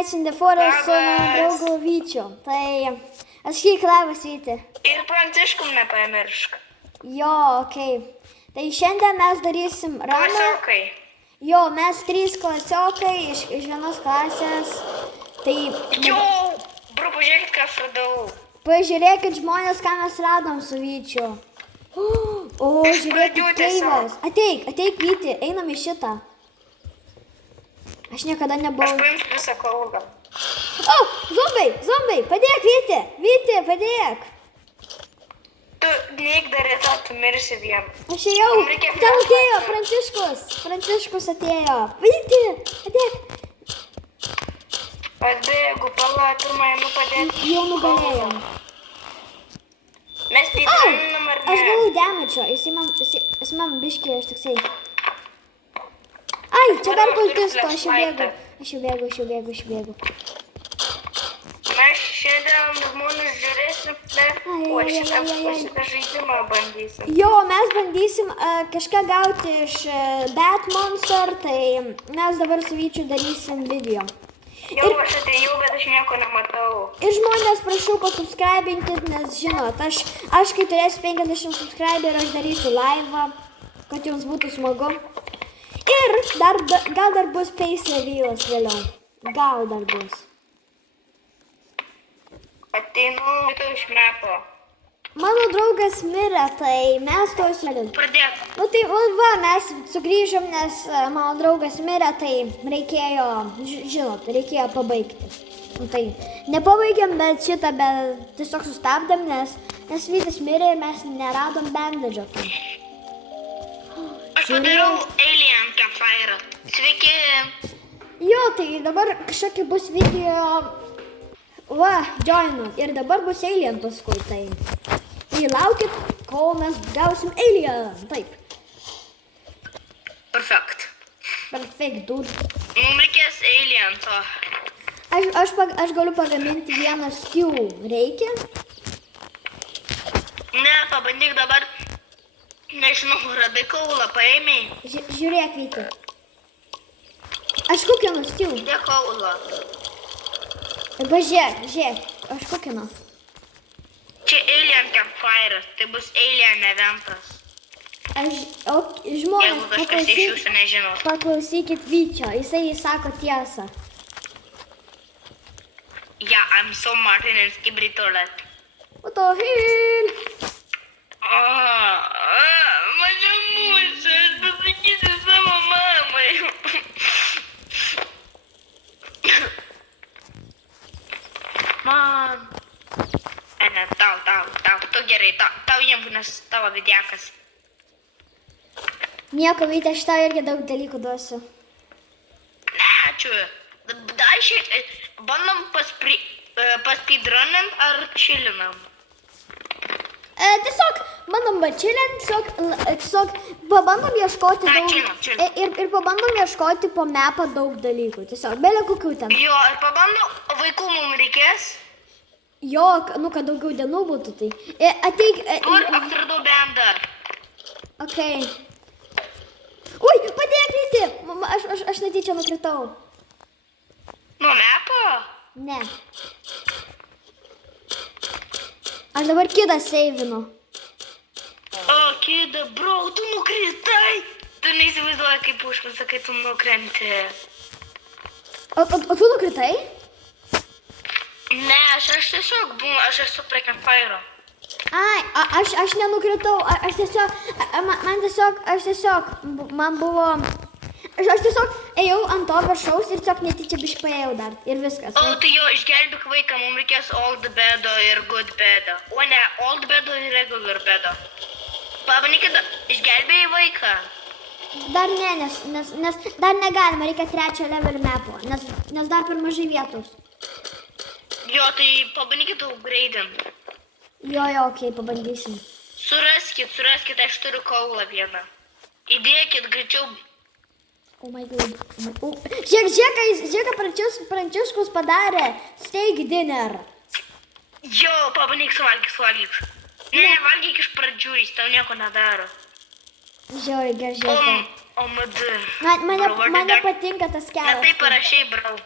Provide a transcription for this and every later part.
Nights in the Forest su draugu Vyčiu. Tai aš kiek labas Vyti. Ir Pranciškum nepamiršk. Jo, okei. Tai šiandien mes darysim ramą. Klasiokai. Jo, mes 3 klasiokai iš vienos klasės. Tai Jo, bro, pažiūrėkit, ką aš radau. pažiūrėkit žmonės, ką mes radom su Vyčiu. O, Iš žiūrėkit, pradžių tiesiog. keivas. Ateik Vyti, einam į šitą. Aš niekada Aš nebuvau. paimsiu visą kalbą. O, zombiai, padėk Vyti, padėk. Tu neik dar į tą, tu mirsi vien. Aš ėjau, Mum reikia ten atėjo flashlight. Pranciškus atėjo. Vyti, padėk. Atbėgu, pala, pirmąjį padėti. Jau nugalėjom. Mes speedruninam ar ne? Aš gavau damage, jis man biškė, aš toksai. Ai, čia dar kultisto, aš jau bėgu. Mes šiandien žmonės žiūrėsim, o šitą žaidimą bandysim. Jo, mes bandysim kažką gauti iš Bat Monster, tai mes dabar su Vyčiu darysim video. Jau aš atėjau, bet aš nieko nematau. Ir žmonės prašau pasubscribinkit, nes žinot, aš kai turėsiu 50 subscriberių, aš darysiu live, kad jums būtų smagu. Ir gal dar bus face revealas vėliau. Gal dar bus. Ateinu iš mepo. Mano draugas mirė, tai mes to įsivalim. Pradėk. Nu tai va, mes sugrįžom, nes mano draugas mirė, tai reikėjo, žinot, reikėjo pabaigti. Nu tai nepabaigėm, bet šitą tiesiog sustabdėm, nes Vytis mirė ir mes neradom bandagio. Aš padariau Alien Campfire. Sveiki. Jo, tai dabar kažkokia bus video. Va, joinu. Ir dabar bus Alien paskui, tai laukit, kol mes gausim Alien. Taip. Perfect. Perfect, dude. Mums reikės Alien to. Aš galiu pagaminti vieną stew. Reikia? Ne, pabandyk dabar. Nežinau, radai kaulą, paėmei. Žiūrėk, Vyti. Aš kukinu stew. Dėk kaulą. Arba žiūrėk, aš kukinu. Čia Alien Campfire, tai bus Alien eventas. Jeigu Žmonės, kažkas iš jūsų nežino. paklausykit Vyčio, jisai sako tiesą. Yeah, I'm so Martin and Skibri Toilet. What the hell? Mane muša, aš pasakysiu savo mamai. Man. Ne, tau, tu gerai, tau jiems, nes tavo vidėkas. Nieko, Vyti, aš tau irgi daug dalykų duosiu. Ne, ačiū. Dar šiek, bandom paspydrunint ar čilinam? Tiesiog, bandom bačilint, tiesiog pabandom ieškoti daug. Chill. Ir pabandom ieškoti po mapą daug dalykų. Tiesiog, belė kokių ten. Jo, ir pabandom, vaikų mums reikės. Jo, nu, kad daugiau dienų būtų, tai. Ateik. Kur atradau bendą? Okei. Ui, padėk, Vyti. Aš netyčia nukritau. Nuo mepo? Ne. Aš dabar kidą seivinu. O, kida, bro, tu nukritai. Tu neįsivaizduoji, kaip užpasa, kai tu nukrenti. O tu nukritai? Ne, aš tiesiog būnu, aš esu prie campfire. Ai, aš nenukritau, man buvo, aš tiesiog ėjau ant to viršaus ir tiesiog netyčia bišpaėjau dar ir viskas. O, tai jo, išgelbėk vaiką, mums reikės old bedo ir good bedo. O ne, old bedo ir regular bedo. Pabandykit, išgelbėjai vaiką. Dar ne, nes dar negalima, reikia 3 level mapo, nes dar per mažai vietos. Jo, tai pabandykit upgrade'int. Jo, okei, pabandysim. Suraskit, aš turiu kaulą vieną. Įdėkit greičiau. Oh my god. Žiūrėk, Pranciškus padarė steak dinner. Jo, pabandyk suvalgyk. Ne, valgyk iš pradžių, jis tau nieko nedaro. Žiūrėk, žiūrėk. OMD. Mane patinka tas kelias. Ne, tai parašiai, bro.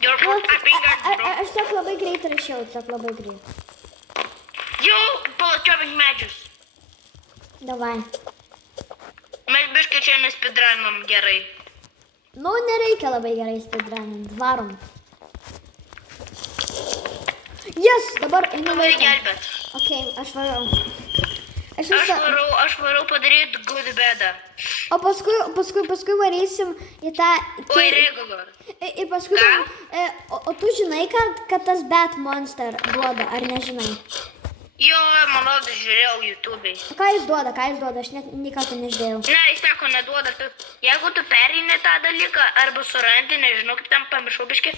Your food tapping guard, bro. Aš tiesiog labai greit rašiau, tiesiog labai greit. Jau, palačiovink medžius. Davai. Mes biškai čia nespidranam gerai. Nu, nereikia labai gerai speedrunint, varom. Yes, dabar einu Labai laiką. gelbėt. Ok, aš varau. Aš Aš varau padaryti good bedą. O paskui varysim į tą... Oi, regular. Ir paskui... O tu žinai, kad tas Bat Monster duoda, ar nežinai? Jo, manau, žiūrėjau YouTube'ai. Ką jis duoda, aš net niekada nežiūrėjau. Ne, jis sako, neduoda. Jeigu tu pereini tą dalyką, arba surandi, nežinau, kaip tam pamiršau biškį,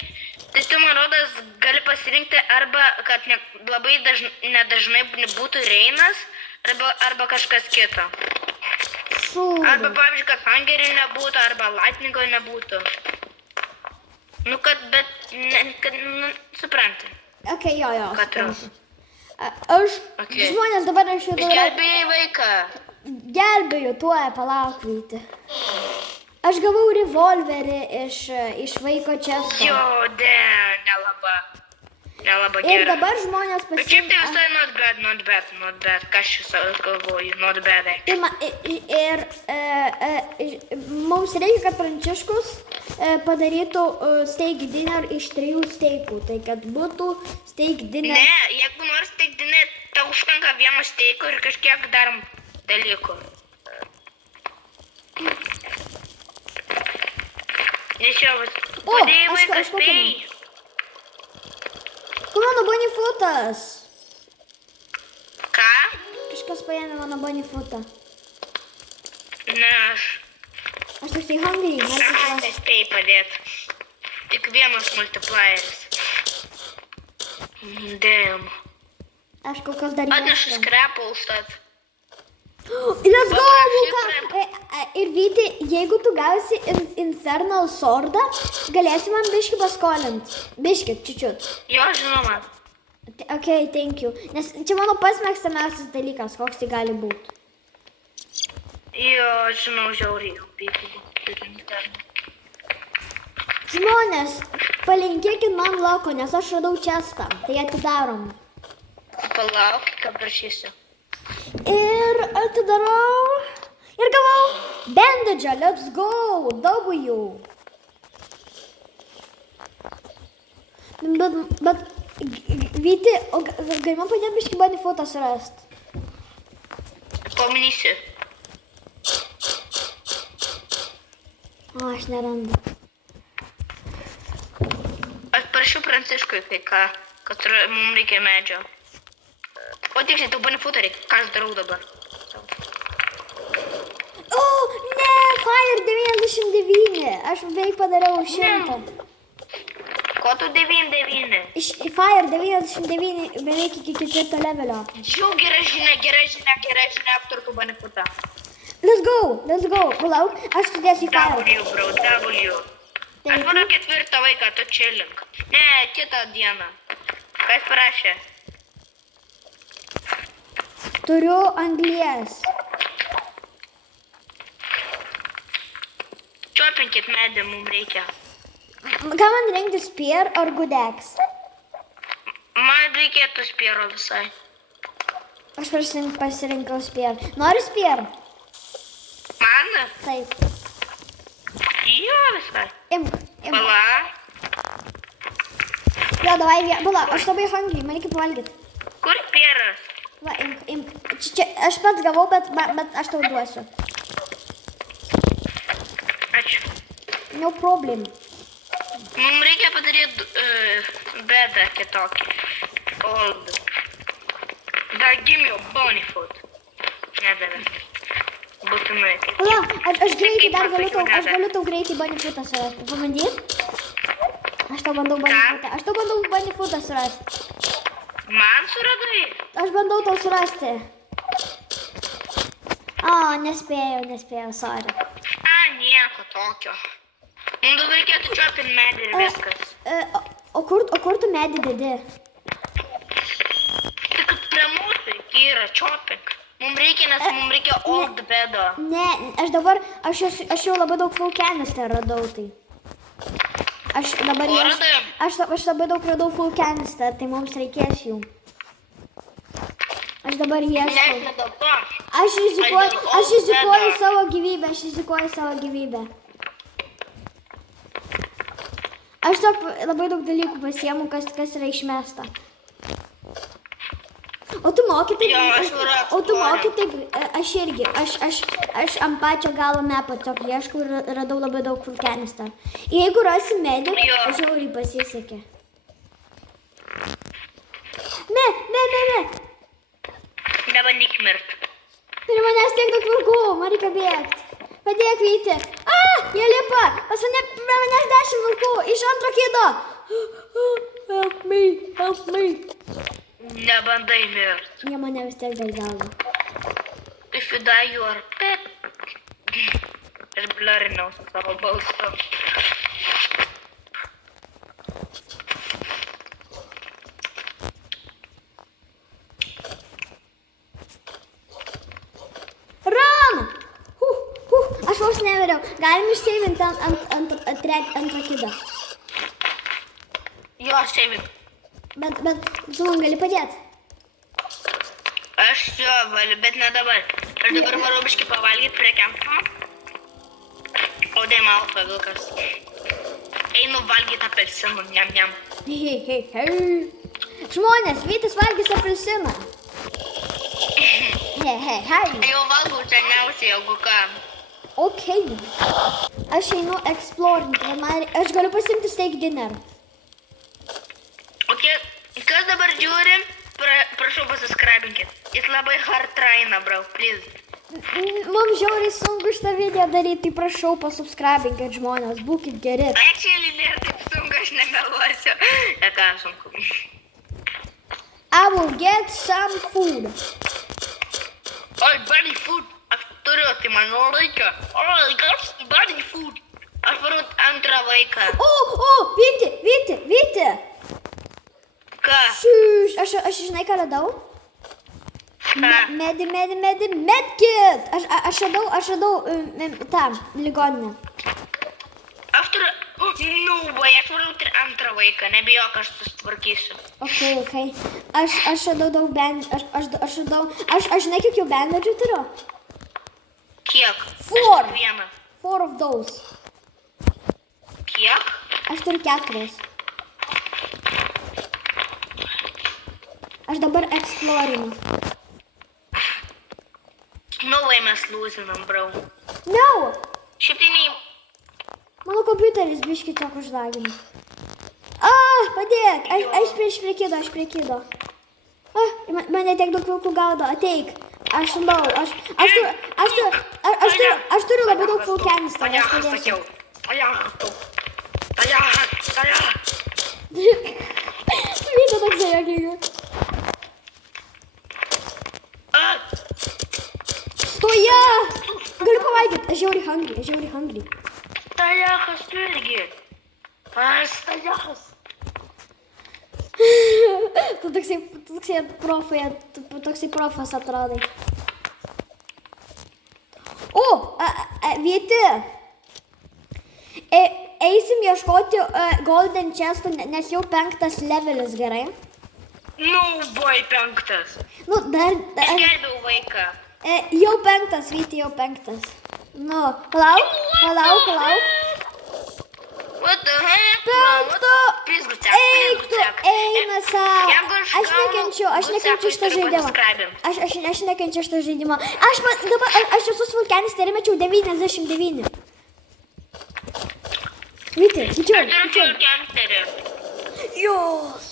tai tu, man rodos, gali pasirinkti arba, kad labai nedažnai būtų Reinas, arba kažkas kito. Arba, pavyzdžiui, kad Hungery nebūtų, arba Lightningo nebūtų. Nu, bet, supranti. Ok, jo. Katros. Aš, žmonės dabar aš jau darau... Gelbėjai vaiką. Gelbėju, tuoj palauk, Vyti. Aš gavau revolverį iš vaiko često. Jo, nelaba Ir gera. dabar žmonės Bet šiaip tai pasirinko... visai not bad. Ką aš galvoju, not bad. Mums reikia, kad Pranciškus padarytų steak dinner iš 3 steikų. Tai kad būtų steak dinner... Ne, jeigu nors steak dinner, tau užtenka vieno steiko ir kažkiek darom dalykų. Nes jau, padėjai aš vaikas kokį spėjai. Kur mano bonifootas? Ką? Kažkas paėmė mano bonifutą. Ne, aš Aš tik tai hungry, nespėjai padėti. Tik vienas multiplieris. Damn. Aš kol kas dar Atnešu skrepą užtat. Let's go, Luka! Ir Vyti, jeigu tu gausi Infernal Swordą, galėsi man biškį paskolint. Biškį, čiučiut. Jo, žinoma. Ok, thank you. Nes čia mano pats mėgstamiausias dalykas, koks tai gali būti. Jo, žinau, žiauriai. Žmonės, palinkėkit man loko, nes aš radau čestą. Tai atidarom. Palauk, ką prašysiu. Ir atidarau. Ir gavau bandage, let's go, W. Bet, Vyti, gali man padėti biškį bonifutą surast? Pamanysiu. O, aš nerandu. Aš prašiau Pranciškui kai ką, kad mums reikia medžio. O tiksliai, tau bonifutą reikia. Ką aš darau dabar? O, ne, Fire 99. Aš beveik padariau 100. Ko tu 99? Iš Fire 99 beveik iki 4 levelio. Jau gera žinia, aptartų bonifutą. Let's go, palauk, aš sudėsiu į Fire. W, bro, W. Aš manau 4 vaiką, tu chillink. Ne, kitą dieną. Kas prašė? Turiu anglies. Čiopinkit medį, mums reikia. Ką man rinkti, spear ar good axe? Man reikėtų spiero visai. Aš pasirinkau spear. Nori spear? Man? Taip. Jo, visai. Imk. Pala. Jo, davai, pala, aš labai hungry, man reikia pavalgyti. Kur spieras? Va, imk. Čia, aš pats gavau, bet aš tau duosiu. Ačiū. No problem. Mums reikia padaryti bedą kitokį. Old. Dar give me your bonifoot. Nedavė. Būtinai. Pala, aš greitai dar galiu tau greitai bonifutą surasti. Pabandyt? Aš tau bandau bonifutą surasti. Man suradai? Aš bandau tau surasti. O, nespėjau, sorry. Nieko tokio. Mums dabar reikėtų čiopinti medį ir viskas. O kur tu medį dedi? Tai kad prie mūsų yra čiopink. Mums reikia old bedo. Ne, aš jau labai daug full canister radau tai. Aš dabar Ko ieškau. radai? Aš labai daug radau full canister, tai mums reikės jų. Aš dabar ieškau. Ne dėl to. Aš rizikuoju savo gyvybę, Aš top labai daug dalykų pasiemu, kas yra išmesta. O tu moki taip, Jo, aš varu o tu moki eksplorą. taip, aš irgi, aš ant pačio galo mepo tiesiog ieškau ir radau labai daug full canister. Jeigu rasi medį, Jo. žiauriai pasisekė. Ne. Nebandyk mirt. Prie manęs tiek daug vilkų, man reikia bėgti. Padėk, Vyti. Jie lipa. Pas mane prie manęs 10 vilkų iš antro kido. Help me. Nebandai mirt. Jie mane vis tiek dar gaudo. If you die, you are dead. Aš blarinau su savo balsu. Run! Aš vos neveriau. Galim išseivinti antrą kidą. Jo, saving. Bet tu man gali padėti. Aš jo valiu, bet ne dabar. Aš dabar varau biškį pavalgyti prie kempo. O dėm alfa vilkas. Einu valgyti apelsinų, niam. Hei. Žmonės, Vytis valgys apelsiną. Hei. Jau valgau seniausiai, jeigu ką. Ok. Aš einu explorinti. Aš galiu pasimti steak dinner. Ok, kas dabar žiūri, prašau pasiskrabinkit. Jis labai hard traina, bro, please. Mums žiauriai sunku šitą video daryti, tai prašau pasubscribinkit žmonės, būkit geri. Actually, nėra taip sunku, aš nemeluosiu. Ne ką sunku. I will get some food. Oi, bunny food. Aš turiu, tai man reikia. Oi, gas, bunny food. Aš varu antrą vaiką. Vyti. Ką? Šiuš, aš žinai ką radau? Ką? Medkit. Aš radau tą ligoninę. Aš turiu... Vai, aš varu antrą vaiką, nebijok, aš susitvarkysiu. Ok. Aš radau daug aš žinai, kiek jau bandedžių turiu? Kiek? Four. Aš vieną. 4 of those. Kiek? Aš turiu 4. Aš dabar explorinu. No way mes lūzinam, bro. No! Šiaip tai nei... Mano kompiuteris biškį tiek užlagino. Padėk! Aš prie kido. Mane tiek daug vilkų gaudo. Ateik. Aš turiu labai daug full canister. Aš padėsiu. Vyta toks juokinga. Stoja! Galiu pavalgyti. Aš žiauriai hungry. Tajachas tu irgi. Aš tajachas. Tu toksai profas atrodai. Vyti. Eisim ieškoti golden chestų, nes jau 5 levelis, gerai? No boy, 5. Dar... Aš gelbėjau vaiką. Jau 5, Vyti, jau 5. Palauk. What the heck? Eik tu, eina savo. Aš nekenčiu šitą žaidimą. Aš esu smulkenis, tai mečiau 99. Vyti, Kenterį. Jos.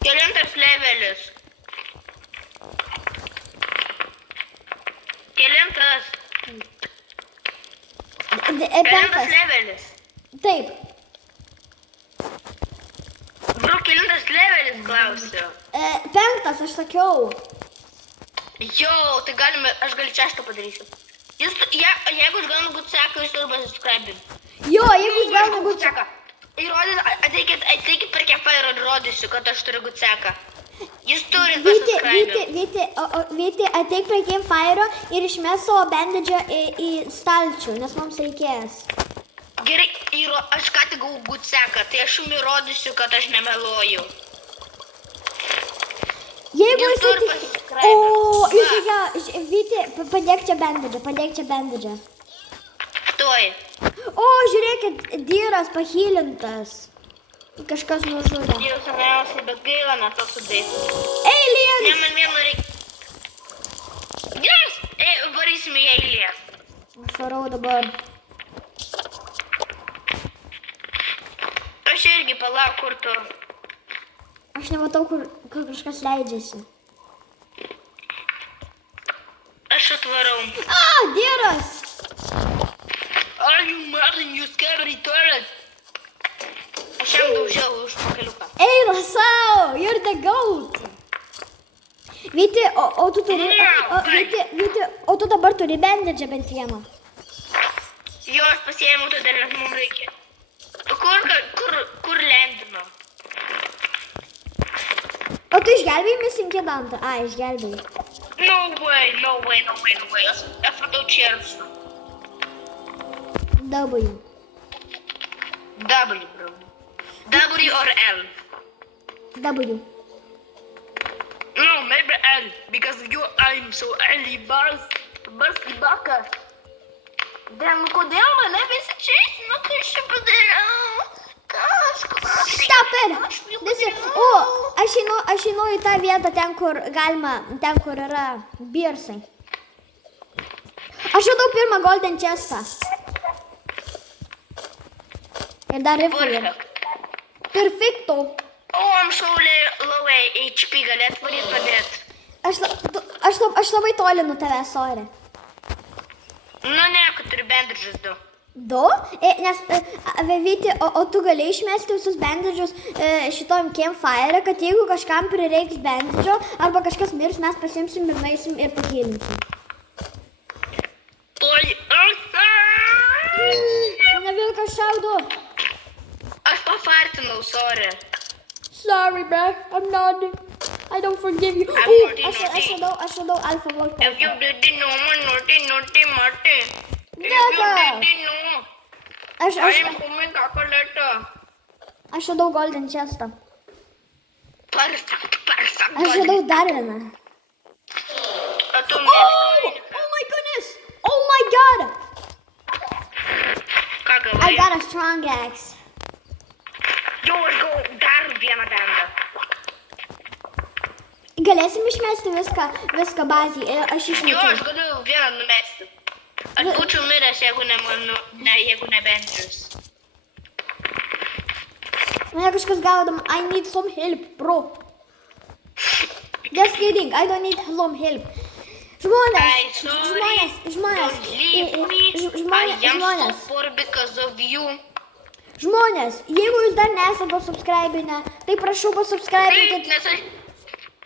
Kelintas levelis. Kelintas levelis. Taip. Bro, kelintas levelis klausiu. 5, aš sakiau. Jo, tai galime, aš galiu čia šitą padarysiu. Jeigu aš gaunu gutseką, jūs turi pasiskrabinti. Jo, jeigu jūs gaunu gutseką. Ateikit per kefą ir rodysiu, kad aš turiu gutseką. Jūs turit pasiskrabinti. Vyti, ateik prie campfire ir išmes savo bandedžą į stalčių, nes mums reikės. Gerai, aš ką tik gavau gutseką, tai aš jums įrodysiu, kad aš nemeluoju. Jeigu Jūs jisai... tur tik- pasiskraidot. O, Va. žiūrėk, Vyti, padėk čia bandedžą. Tuoj. O, žiūrėkit, dyras pahylintas. Kažkas nužudė. Dievas seniausiai, bet gaila ne toks sudėti. Ne, Aliens! man vieno reikia. Geras, varysime į eilę. Aš varau dabar. Aš irgi palauk, kur tu. Aš nematau, kur kažkas leidžiasi. Aš atvarau. A, dyras! Are you Martin, you scary turret? Aš jam daužiau už pakeliuką. Eina sau, you're the goat. Vyti, o tu turi... Vyti, o tu dabar turi bandedžą bent vieną. Jo, aš pasiėmiau todėl, nes mums reikia. Kur lendino? O tu išgelbėjai Missing Kid Antą? A, išgelbėjai. No way. Aš radau čerpsų. W. W, bro. W or L? W. No, maybe L, because I'm so early, bars į baką. Dėl, kodėl mane visi čeisino, kai aš čia padariau? Stop it! O, aš einu į tą vietą, ten kur yra birsai. Aš radau pirmą golden chestą. Ir dar riflį. Perfecto. Oh, I'm so low HP, gali atvaryti padėti. Aš labai toli nuo tavęs, sorry. Nu ne, kad turiu bendridžus du. Du? Nes, Vyti, o tu gali išmesti visus bandidžus šitom campfire, kad jeigu kažkam prireiks bandidžo, arba kažkas mirs, mes pasimsim ir nueisim ir pahylinsim. Tuoj. Mane vilkas šaudo. Aš pafartinau, sorry. Sorry, bro. I don't forgive you. Aš radau alpha volt. If you didn't know, naughty, Martin. If Nega. you didn't know, Aš I'm coming calculator. radau golden chestą. Perfect. Aš radau dar vieną. A tu Oh my goodness. Oh my god. Ką I gavai? got a strong axe. Jau aš gavau dar vieną bendą. Galėsim išmesti viską bazį. Aš Jo, aš išmečiau. galiu vieną numesti. Aš būčiau miręs, jeigu ne bendrius. Mane kažkas gaudama. I need some help, bro. Just kidding. I don't need some help. Guys, sorry. Don't leave me. I am so poor because of you. Žmonės, jeigu jūs dar nesate pasubscribinę, tai prašau pasubscribinkit.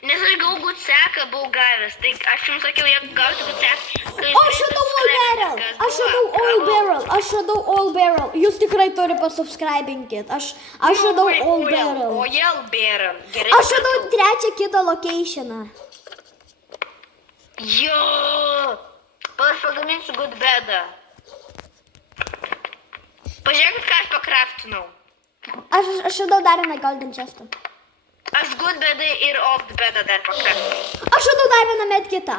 Nes aš gavau gutseką, buvau gavęs. Tai aš jums sakiau, jeigu gauti gutseką. Aš radau all barrel. Jūs tikrai turi pasubscribinkit. Aš radau all barrel. Oil barrel. Gerai. Aš radau trečią kitą locationą. Jo. Aš pagaminsiu good bedą. Pažiūrėkit, ką aš pakraftinau. Aš radau dar vieną golden chestą. Aš good bedai ir off bedą dar pakraftinau. Aš radau dar vieną medkitą.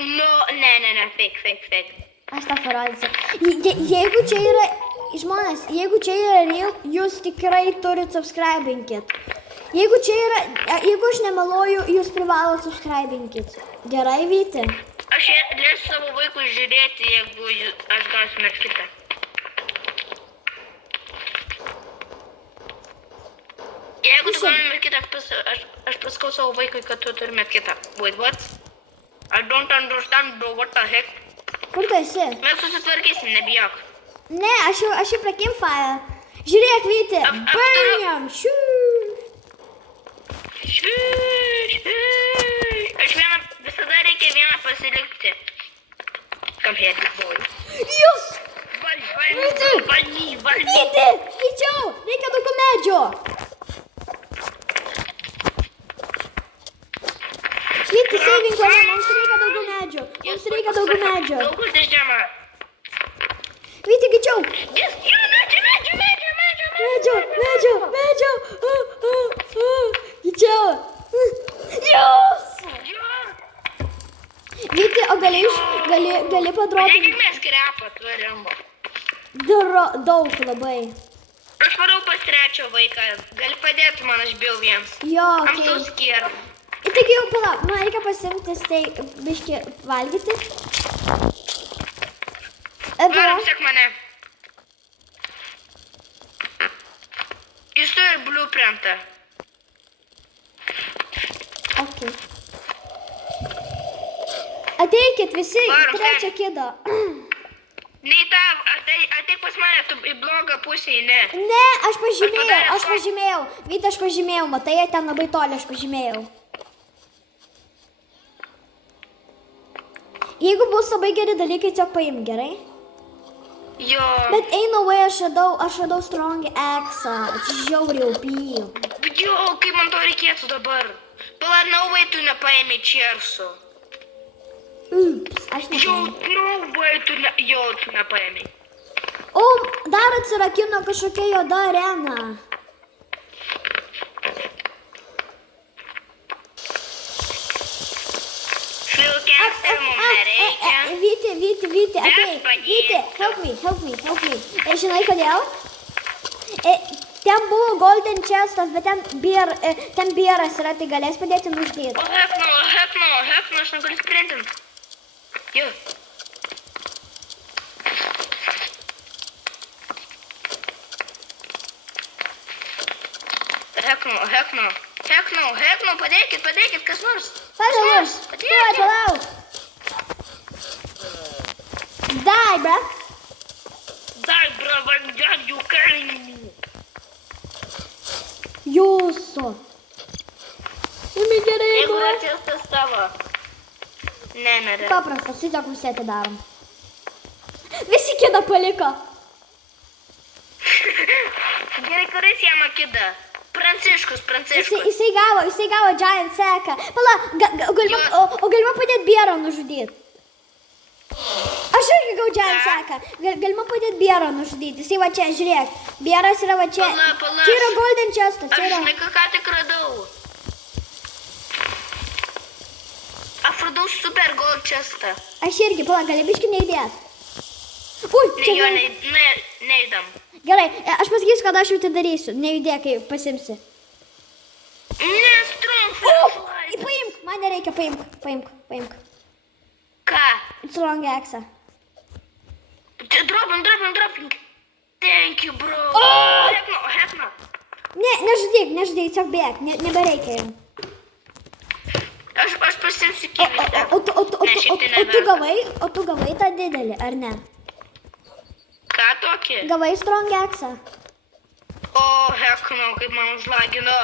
Nu, ne, fake. Aš tą parodysiu. Jeigu čia yra, žmonės, jeigu čia yra real, jūs tikrai turit subscribinkit. Jeigu aš nemeluoju, jūs privalot subscribinkit. Gerai, Vyti? Aš leisiu savo vaikui žiūrėti, jeigu aš gausiu medkitą. Jeigu tu gauni medkitą, aš pasakau savo vaikui, kad tu turi medkitą. Wait, what? I don't understand, bro, what the heck? Kur tu esi? Mes susitvarkysim, nebijok. Ne, aš jau prie campfire. Žiūrėk, Vyti. turiu- Burn. Šiu. Aš visada reikia vieną pasilikti. Come here, big boy. Jūs. Vyti! Vyti, greičiau. Reikia daugiau medžio. Vyti, saving mane, mums reikia daugiau medžio. Daug kur tai žema. Vyti, greičiau. Jo, medžio. Medžio. Greičiau. Jūs. Jo. Vyti, o gali padropinti? Negi mes krepą tvariam. Daug labai. Aš varau pas trečią vaiką. Gali padėti man, aš bijau vienas. Jo, I'm so okei. scared. Taigi jau palauk, man reikia pasimti biškį valgyti. Varom, sek mane. Jis turi blueprintą. Okay. Ateikit visi į Varom, trečią kidą. Ne į tą, ateik pas mane, tu į blogą pusę, ne. Ne, aš pažymėjau. Vyti, aš pažymėjau, matai, ten labai toli aš pažymėjau. Jeigu bus labai geri dalykai, tiesiog paim, gerai? Jo. Bet einu, aš radau strong X-ą, žiauriai upijų. Jo, kaip man to reikėtų dabar? Pala, no way tu nepaėmė čersų. Ups, aš Jo, nepaėmiau. no way tu nepaėmė. O, dar atsirakino kažkokia juoda arena. Šilkiausia mums nereikia. Vyti, ateik. padėsiu. Vyti, help me. Žinai kodėl? Ten buvo golden chestas, bet ten bieras yra, tai galės padėti nuždyti. O, hekno, aš negaliu sprendinti. Jo. Hekno, padėkit, kas nors. Palauk. Die, bro. Дай, bravo, дядю Карин. Jūsų. Gerai, Jeigu bro. racistas tavo. Ne. Paprastas, tiesiog visi atidarom. Visi kidą paliko. Gerai, kuris jam akida? Pranciškus. Jisai gavo giant seką. Pala, galima padėti bierą nužudyti. Aš irgi gau giant seką. Galima padėti bierą nužudyti. Jisai va čia, žiūrėk. Bieras yra va čia. Pala. Čia yra golden chestas. Aš žinai, ką tik radau. Aš radau super gold chestą. Aš irgi, pala, gali biškį neįdėt. Ui, čia Jo, gali. neįdam. Gerai, aš pasakysiu, kada aš jau tai darysiu. Nejudėk, kai pasimsi. Ne, strong O, flashlight. paimk, man nereikia, paimk. Ką? Strong X-ą. Dropim. Thank you, bro. Hekno. Ne, nežudyk, tiesiog bėk, nebereikia jau. Aš pasimsiu kivitę. O tu gavai tą didelį, ar ne? Ką tokį? Gavai strong X-ą. O, hekno, kaip man užlagino.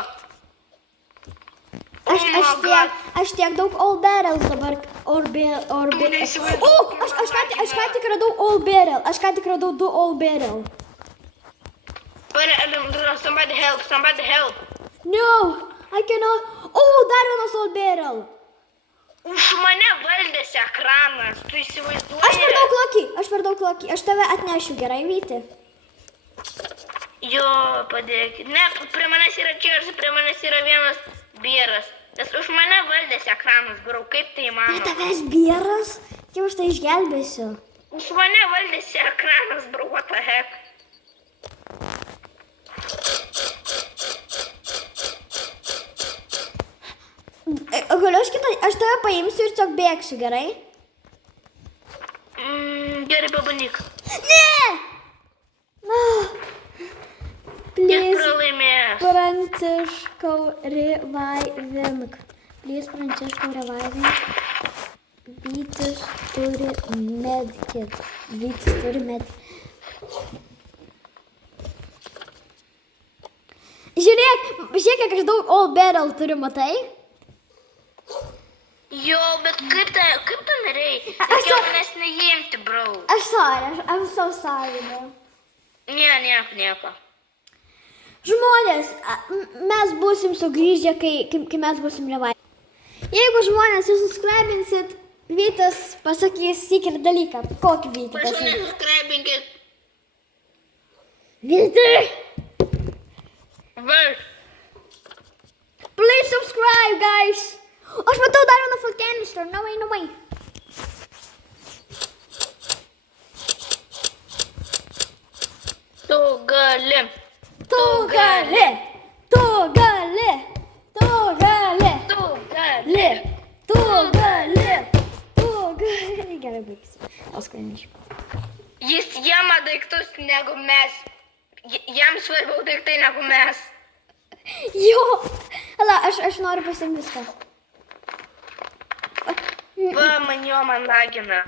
Aš tiek daug all barrels dabar. neįsivaizduoju, O, aš ką tik radau all barrel. Aš ką tik radau 2 all barrel. Somebody help. No, I cannot. O, dar vienas all barrel. Už mane valdėsi ekranas, tu įsivaizduoji? Aš per daug lokį. Aš tave atnešiu, gerai, Vyti. Jo, padėkit. Ne, prie manęs yra čersas, prie manęs yra vienas bieras. Nes už mane valdėsi ekranas, bro, kaip tai Prie įmanoma? tavęs bieras? Jau aš tai išgelbėsiu. Už mane valdėsi ekranas, bro, what the heck? Galiu aš tave paimsiu ir tiesiog bėgsiu, gerai? Gerai, pabandyk. Ne! Jis Please, pralaimėjęs. Pranciškau revivink. Please, Pranciškau revivink. Vytis turi medkit. Žiūrėk, kiek aš daug all barrel turiu, matai? Jo, bet kaip tu norėjai? Reikėjo manęs neimti, bro. I'm so sorry, bro. Nieko. Žmonės, mes būsim sugrįžę, kai mes būsim revive. Jeigu žmonės jūs subscribinsit, Vytas pasakys secret dalyką. Kokį Vytį Prašau, pasakys? nesubscribinkit Vytai! Va. Please subscribe, guys! Aš matau dar vieną full canister. Namai. Tu gali. Tu gali! Tu gali! Tu gali! Tu gali. Tu gali! Tu gali! Gerai, baigsiu. Oskariniškai. Jis jama daiktus negu mes. Jam svarbiau daiktai negu mes. Jo! Ala, aš noriu pasiimti viską. Va, man lagina.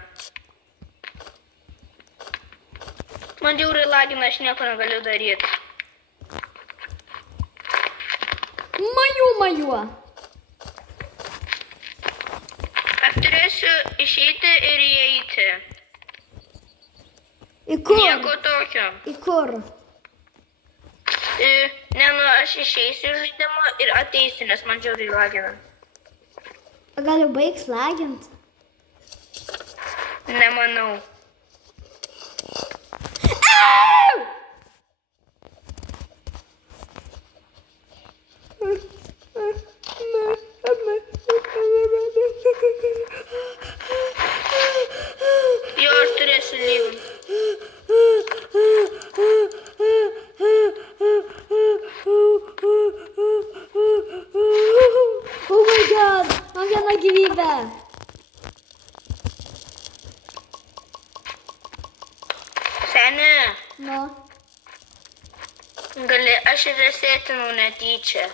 Man žiauriai lagina, aš nieko negaliu daryti. Maju. Aš turėsiu išeiti ir įeiti. Į kur? Nieko tokio. Į kur? Ne, nu aš išeisiu iš žaidimo ir ateisiu, nes man žiauriai lagina. Gal jau baigs lagint? Nemanau. Au! Jo, aš turėsiu lyginti. Oh my god, man viena gyvybė. Seni, Nu, gali, aš ir resetinu netyčia.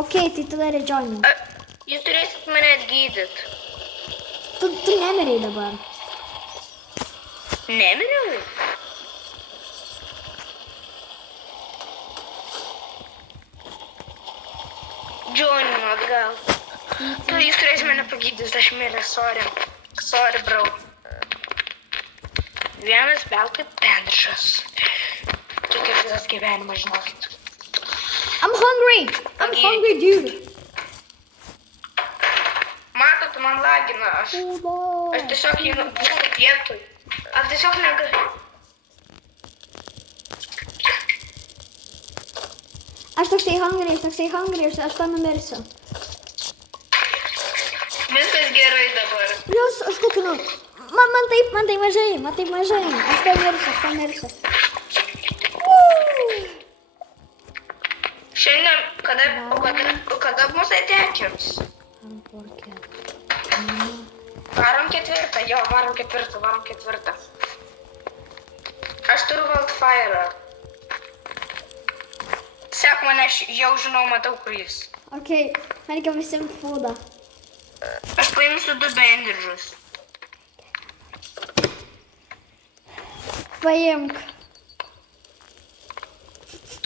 okei, tai tada redžionį. Jūs turėsit mane atgydyti. Tu nemirei dabar. Nemiriau? Džoninu atgal. Tu jūs turėsi mane pagydyti, aš mirė, sorry. Sorry, bro. Vienas belkai bendržas. Tokia visas gyvenimas, žinokit. I'm hungry, dude. Matot, man lagina, aš tiesiog einu būtų vietoj. Aš tiesiog negaliu. Aš toksai hungry, aš to numirsiu. Viskas gerai dabar. Plius, aš kukinu. Man taip mažai. Aš to mirsiu. Šiandien, kada mūsų atekiams? Varom ketvirtą. Aš turiu Wildfire. Sek mane, aš jau žinau, matau, kur jis. Okei, man reikia visimti foodą. Aš paimsiu 2 bendržus. Paimk.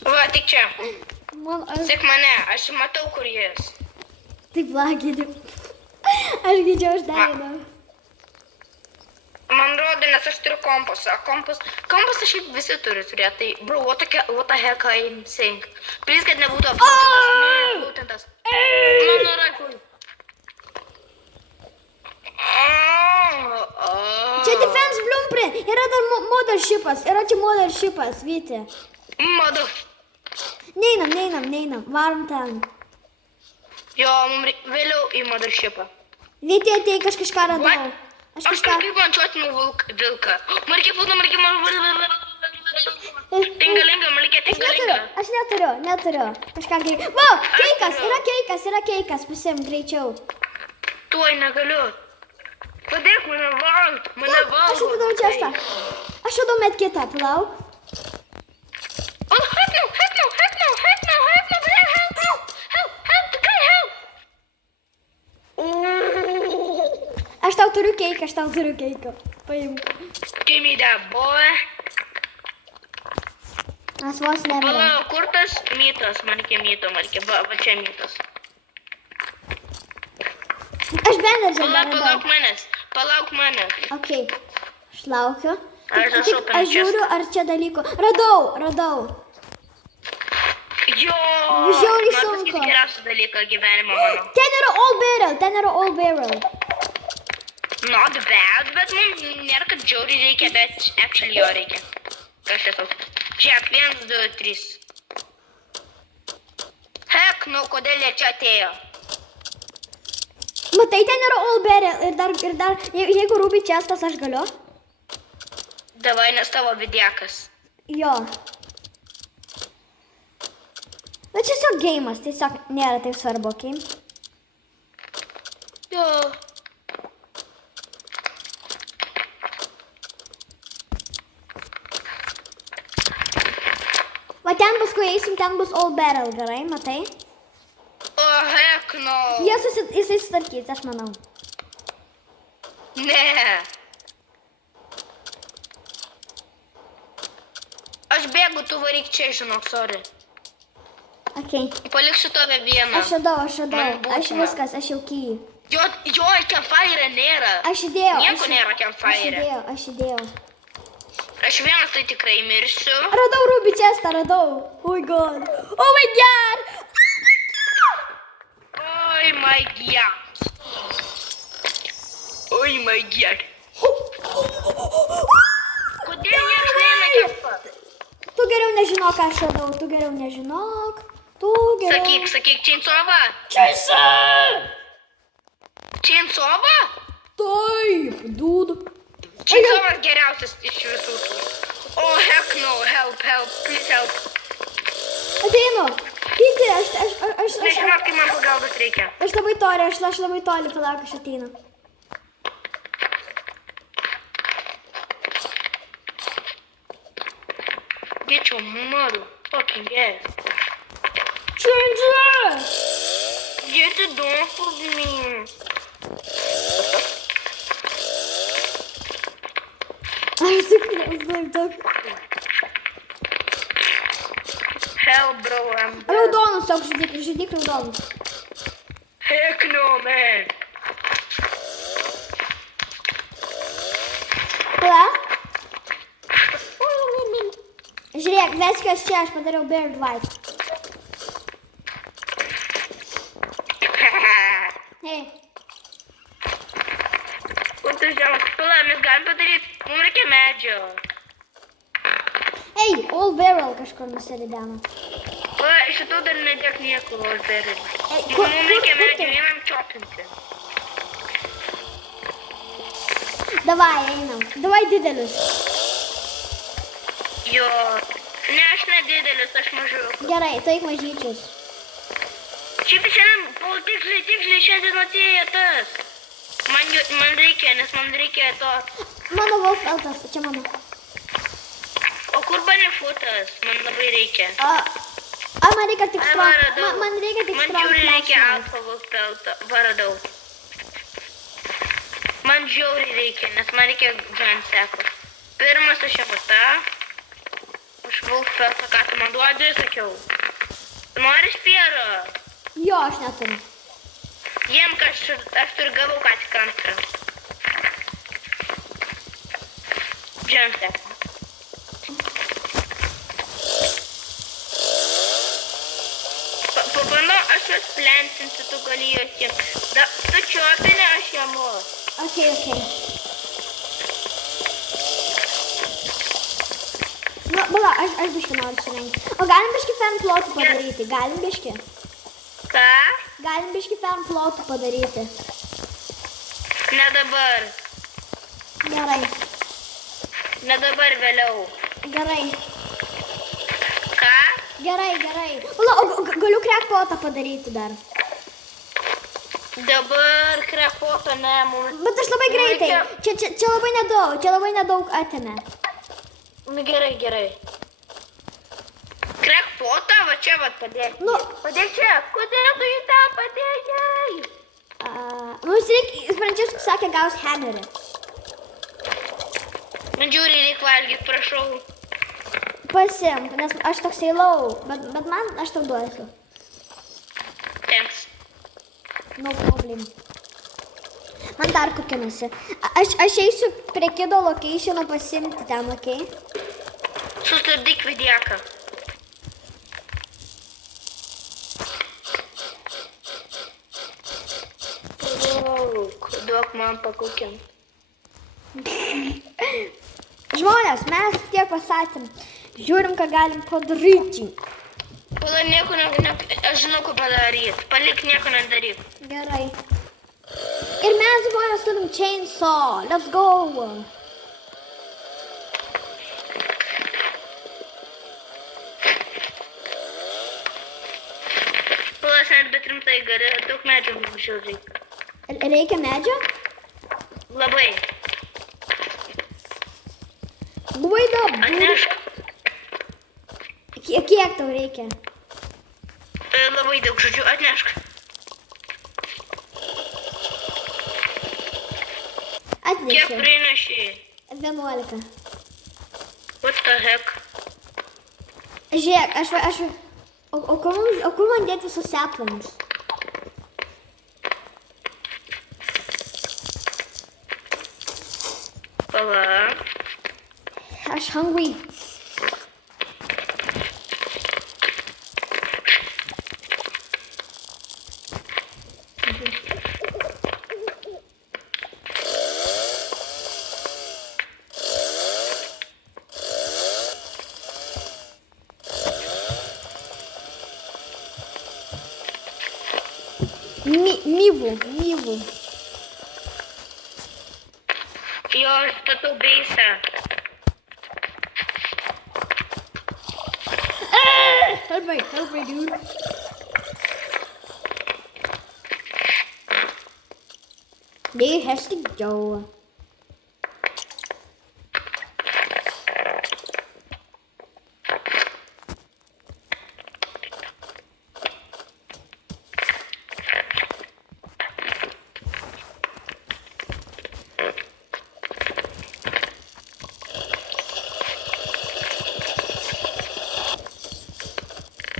Va, tik čia. Aš Sek mane, aš matau, kur jis. taip lagini. Aš gydžiau uždainą. Man rodo, nes aš turiu kompasą. Kompasą šiaip visi turi turėti. Tai, bro, what the heck I'm saying? Please, kad nebūtų apgūtintas. Mano rakui. Čia defense blueprint. Yra dar mothershipas, Vyti. Madu. Neinam. Varom ten. Jo, mums vėliau į mothershipą. Vyti, atei, kažką radau. Aš kažkaip mančiuotinu vilką. Markiai pūna, tingalinga, tingalinga. Aš neturiu. Kažką greičiau. Wow, yra keikas, pasim greičiau. Tuoj negaliu. Padėk mane valt, Aš atidau čestą. Aš radau medkitą, palauk. Aš tau turiu keiką. Paimk. Give me that, boy. Mes vos nemirėm. Palauk, kur tas mytas? Markė, va čia mytas. Aš bendržą dar radau. Palauk manęs. Okei. Aš laukiu. Aš Aš žiūriu, ar čia dalykų. Radau. Jo. Žiauriai Man sunku. pasakyti geriausią dalyką gyvenimo mano. Ten yra all barrel. Not bad, bet mums nėra, kad žiauriai reikia, bet actually jo reikia. Aš esu. Žiūrėk, 1, 2, 3. Hek, nu kodėl jie čia atėjo? Matai, ten yra all barrel ir dar, jeigu ruby chestas aš galiu. Davai, nes tavo vidiekas. Jo. Bet tiesiog geimas, tiesiog nėra taip svarbu, okei? Jo. Va ten paskui eisim, ten bus all barrel, gerai, matai? O, hek, nu. Jisai susitvarkys, aš manau. Ne. Aš bėgu, tu varyk čia, žinok, sorry. Okei. Paliksiu tave vieną. Aš radau, Man būtina. aš viskas, aš jau kyju. Jo, campfire nėra. Aš įdėjau. Nieko nėra campfire. Aš įdėjau. Aš vienas tai tikrai mirsiu. Radau ruby chestą, radau. Oh my god. Oh my god. Oi, my god. Oi, my god. Kodėl niekas neina kempa? Tu geriau nežinok, ką aš radau. Tu geriau nežinok. Tu geriau. Sakyk, Čeinsova? Čeinsova? Taip, dudu. Čeinsovas geriausias iš visų tų. Oh, heck no, help, please help. Ateinu. Kiti, aš Nežinau, kai man pagalbos reikia. labai toli, aš labai toli, palauk, aš ateinu. Get your mother fucking ass. Changer! Get the door for me. Aš tikrai daug. Hell, bro, I'm dead. Raudonus, toks žudyk raudonus. Heck no, man. Pala? Žiūrėk, veskės čia, aš padariau Beard White. Hei. Kur tu žemas? Pala, mes galim padaryti. Mums reikia medžio. Ei, all barrel kažkur nusirideno. Pala, iš šito dar nedėk nieko, Olberį. Ei, Mums reikia kur medžio tu? vienam čopinti. Davai, einam. Davai didelius. Jo. Ne, aš nedidelis, aš mažiukas. Gerai, taik mažyčius. Šiaip šiandien, tiksliai šiandien atėjo tas. Man reikia, nes man reikia to. Mano wolf eltas, čia mano. O kur banifutas? Man labai reikia. Man reikia tik Ai, strong. varadau. Man reikia tik Man strong žiauriai reikia flashlight. alfa wolfpelto. Varadau. Man žiauriai reikia, nes man reikia giant teko. Pirmas aš jau tą. Aš wolfpeltą, ką tu man duodi, sakiau. Nori spyro? Jo, aš neturiu. Jiem, aš turiu gavau ką tik antrą. Giant teko. Pabandau, aš juos plensinti, tu gali juos jiems. Tu čiopinė, aš jamu. Okei. Nu, bala, aš biški noriu surengti. O galim biški fan plotų padaryti? Galim biški? Ką? Galim biški fan plotų padaryti. Ne dabar. Gerai. Ne dabar, vėliau. Gerai. Ką? Gerai. Bala, o galiu crackpotą padaryti dar. Dabar krepoto, ne, mums. Bet aš labai greitai. Čia labai nedaug atėmė. Nu, gerai. Krekpotą, va čia, va, padėk. Nu. Padėk čia. Kodėl tu į tą padėjai? Mums reikia, Franciskus sakė, gaus hammerį. Man žiūri, reik valgyti, prašau. Pasimk, nes aš toksai lau, bet man aš tau duosiu. Thanks. No problem. Man dar kokinasi. Aš eisiu prie kido locationo pasimti ten, okei? Sustabdyk vidieką. Duok man pakukint. Žmonės, mes tiek pasakėm. Žiūrim, ką galim padaryti. Pala nieko aš žinau, ką padaryti. Palik nieko nedaryk. Gerai. Ir mes žmonės turim chainsaw. Let's go. Pala sen bet rimtai gali, daug medžių mažiau reikia. Reikia medžio? Labai. Labai daug. Atnešk. Kiek tau reikia? Labai daug žodžių, atnešk. Kiek Atnešiu. prineši? 11. What the heck? Žiūrėk, aš... O kur man dėti visus seplanius? Pala. Aš hungry. Myvų. Jo, aš statau beisą. Help me, dude. Det has to go.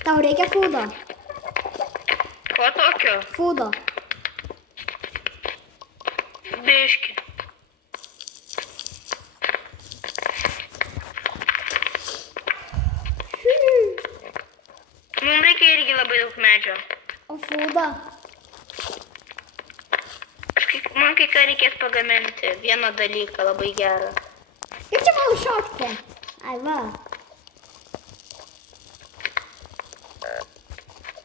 Tau reikia fūdo. Ko tokio? Fūdo. Biški. Mums reikia irgi labai daug medžio. O fūdo? Man kai ką reikės pagaminti. Vieną dalyką labai gerą. Kaip čia man užšokti? Ai, va.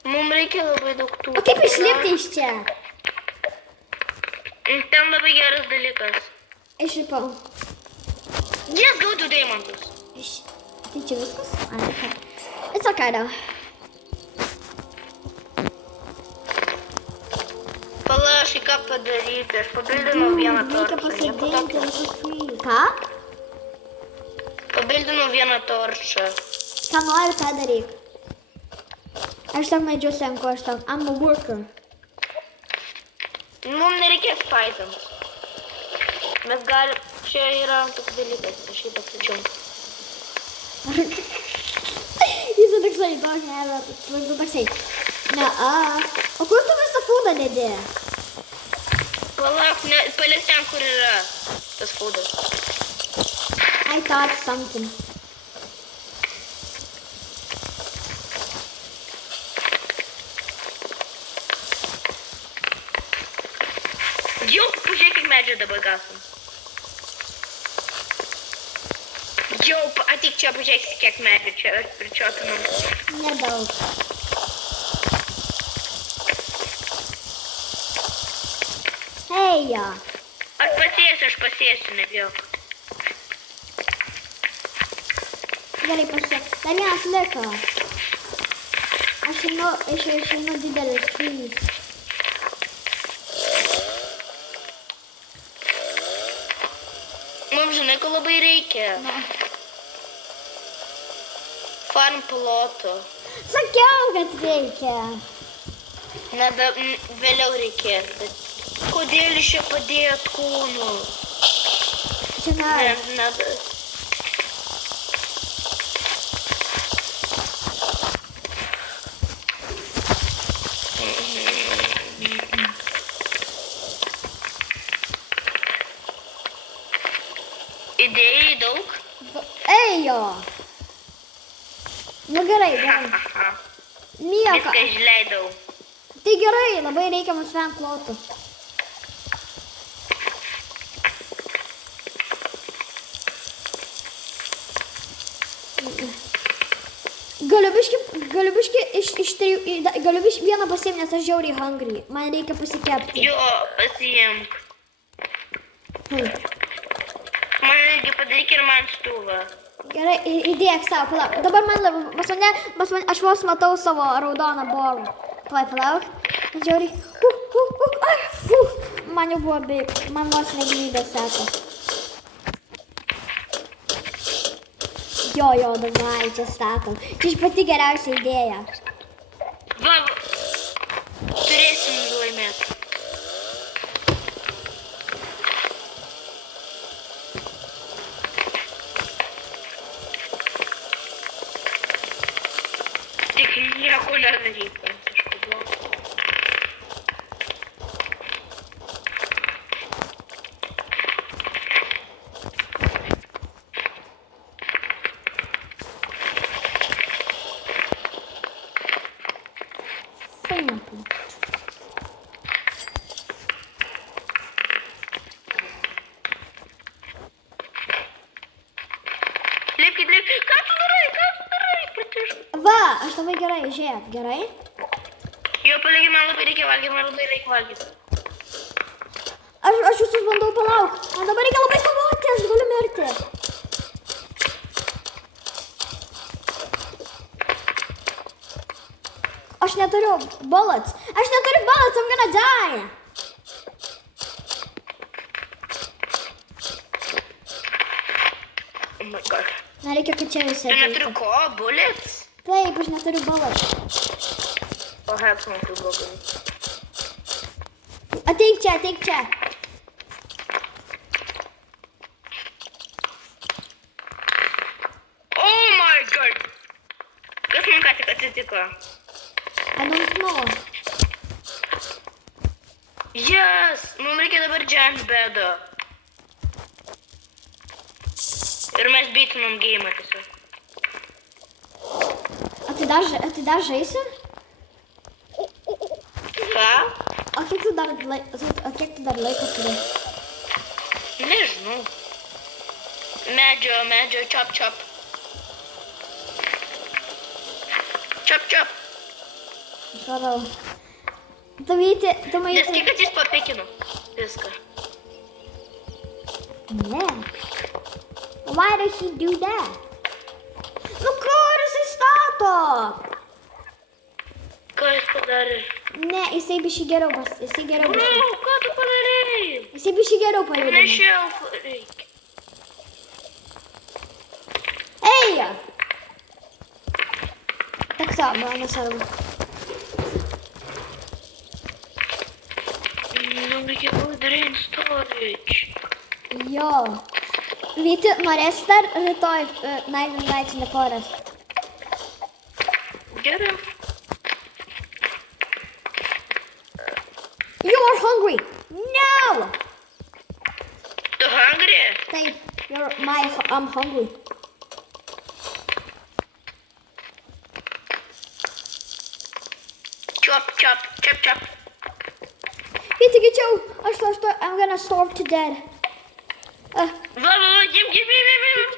Mums reikia labai daug tų. O kaip išlipti iš čia? Ten labai geras dalykas. Išlipau. Just go to diamonds. Tai čia viskas? Ai, okay. It's okay, though. Pala, aš į ką padaryti. Aš papildinau vieną Reikia torčą. pasidėti visus free. Ką? Papildinau vieną torčą. Ką nori, tą daryk. Aš tam medžius renku, I'm a worker. Mums nereikės python. Mes galim, čia yra toks dalykas, aš jį pasačiau. Jis toksai, toksai. O kur tu visą fūdą dedi? Palauk, palik ten, kur yra tas fūdas. I thought something. Jau, pažiūrėk, kiek medžio dabar gasim. Jau, atik čia, pažiūrėk, kiek medžio čia pričiopinam. Nedaug. Heja. Aš pasėsiu, nebijok. Gerai, pasiek. Dar vienas liko. Aš einu didelis trys. Mums žinai, ko labai reikia. Farm ploto. Sakiau, kad reikia. Vėliau reikės, bet kodėl iš čia padėjot kūnų? Žinai. Idėjai daug? Ejo. Nu gerai. Nieko. Viską išleidau. Tai gerai, labai reikia mums vien plotų. Galiu biški iš trijų, galiu biški vieną pasiimti, nes aš žiauriai hungry. Man reikia pasikepti. Jo, pasiimk. Man irgi padaryk ir man stuvą. Gerai, įdėk savo, palauk. Dabar aš vos matau savo raudoną borą. Palauk. Žiauriai. Man jau buvo beveik, man vos negyvybė sako. Jo, davai, čia statom. Čia pati geriausia idėja. Va, turėsim laimėti. Tik nieko nedaryk. Lipkit. Ką tu darai? Pratiškai. Va, aš labai gerai, žiūrėk, gerai? Jo, paligi, man labai reikia valgyti. Aš visus bandau palauk. Man dabar reikia labai kovoti, aš galiu mirti. Aš neturiu bullets, I'm gonna die. Oh my god. Na, reikia, kad čia visi Tu neturi ateitų. ko? Bullets? Taip, aš neturiu bullets. O, heps, man tu blogai. Ateik čia. Oh my god. Kas man ką tik atsitiko? I don't know. Yes! Mums reikia dabar giant bedo. Ir mes beitinom geimą tiesiog. O tai dar žaisi? Ką? O kiek tu dar laiko turi? Nežinau. Medžio, chop. Chop. Žarau. Tu maitė... Nes kiek jis papikino. Viską. Ne. Why does he do that? Nu kur jisai stato? Ką jis padarė? Ne, jisai bišį geriau bišį. Ką tu padarė? Jisai bišį geriau pajudino. Nešiau reikia. Eja! Tak savo, man nesvarbu. Reikia drain storage. Jo. Vyti, norėsi dar rytoj Night and Nights in the Forest? Gerai. You are hungry! No! Tu hungry? Taip, I'm hungry. Chop. Vyti, greičiau! I'm gonna starve to death. Va, gim.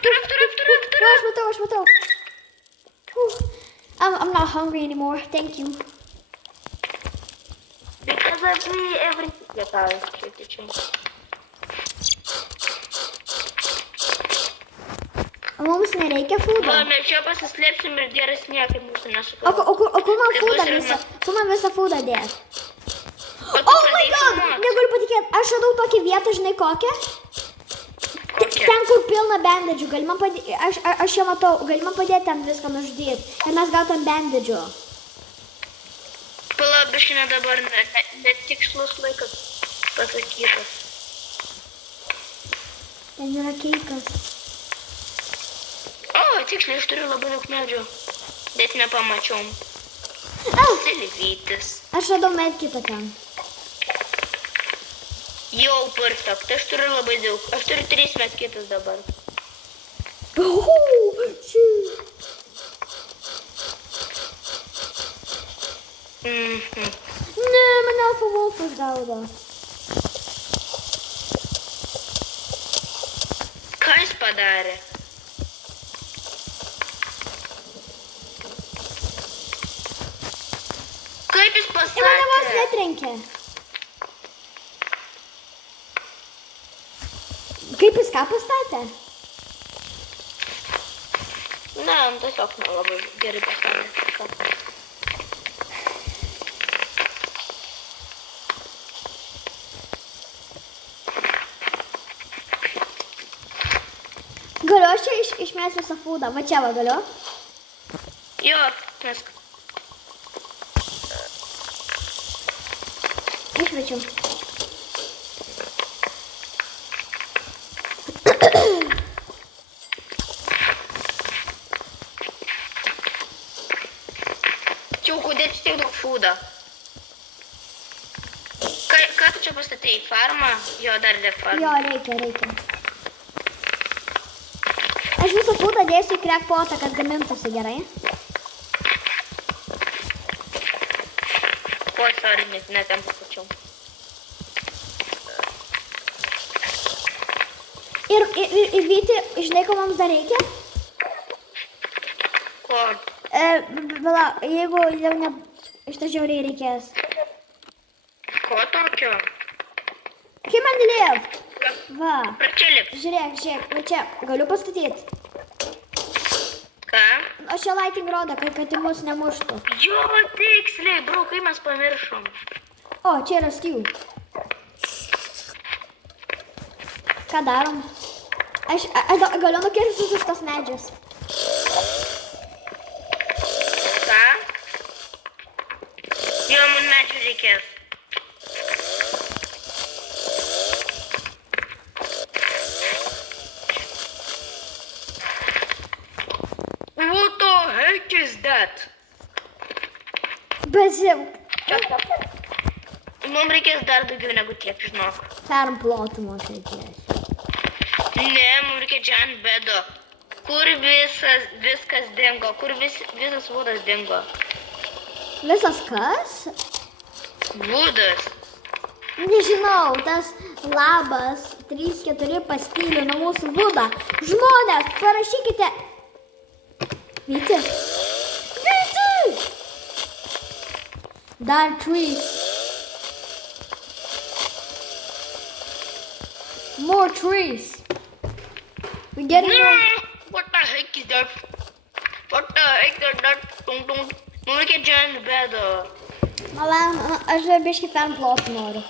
Turiu. Aš matau. I'm not hungry anymore, thank you. Because of me, everything. Mums nereikia fūdo. Va, mes čia pasislėpsim ir dėras niekaip mūsų nesukau. O kur man Tai fūdą bus ir visą? Kur man visą fūdą dėt? O tu Oh my pradėjai god! filmuot? Negaliu patikėti, aš radau tokią vietą, žinai kokią? Kokią? Ten, kur pilna bandidžių, aš jau matau, gali man padėti ten viską nužudyti. Ir mes gautam bandidžių. Palabiškinė dabar netikslus laikas pasakytas. Ten yra keikas. O, tiksliai, aš turiu labai daug medžių. Bet nepamačiau. Au! Silvytis. Aš radau medkitą ten. Jau perfekt, aš turiu labai daug. Aš turiu 3 medkitus dabar. Ne, mane Alfa Wolfas gaudo. Ką jis padarė? į mane vos pasakė. netrenkė. Kaip jis ką pastatė? Ne, tiesiog nelabai gerai pasakė. Galiu aš čia išmesti visą fūdą. Va čia va galiu. Jo, mesk. Išmečiau. Čia kodėl tiek daug fūdo? Ką tu čia pastatei? Farmą? Jo, dar ne farmą. Jo, reikia. Aš visą fūdą dėsiu į crackpotą, kad gamintųsi gerai. Oi, sorry, ne ten pasačiau. Ir Vyti, žinai, ko mums dar reikia? Ko? Bala, jeigu jau ne... Iš to žiauriai reikės. Ko tokio? Kaip man dėlėjau? Va. Ar čia lip? Žiūrėk, va čia. Galiu pastatyti. Ką? O čia lighting rodo, kad į mus nemuštų. Jo, tiksliai, bro, kai mes pamiršom. O, čia yra stew. Ką darom? Aš galiu nukirsti visus tos medžius. Ką? Jo, man medžių reikės. What the heck is that? Bazim. Mums reikės dar daugiau negu tiek, žinok. Perplotų mums reikės. Ne, mums reikia giant bedo. Kur viskas dingo? Kur visas vudas dingo? Visas kas? Vudas. Nežinau, tas labas 3-4 pastylių nuo mūsų vudą. Žmonės, parašykite. Vyti. Vyti! Dar trees. More trees. We getting more. What the heck is that? What the heck is that? Mums reikia giant bedo. Malan, aš dar biškį perplotų noriu.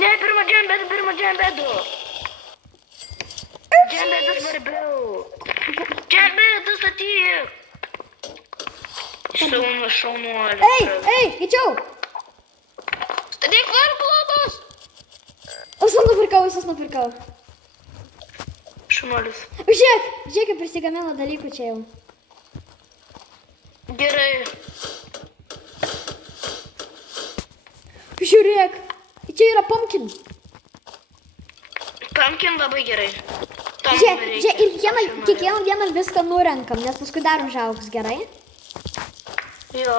Ne, pirma giant bedo. Giant bedo svarbiau. Giant bedo statyk. Šaunuolė. Ei, greičiau. Statyk varplotus. Visus nupirkau. Šaunuolis. Žiūrėk, kaip prisigamino dalykų čia jau. Gerai. Žiūrėk, čia yra pumpkin. Pumpkin labai gerai. Žiūrėk, ir kiekvieną dieną viską nurenkam, nes paskui dar užaugs, gerai? Jo.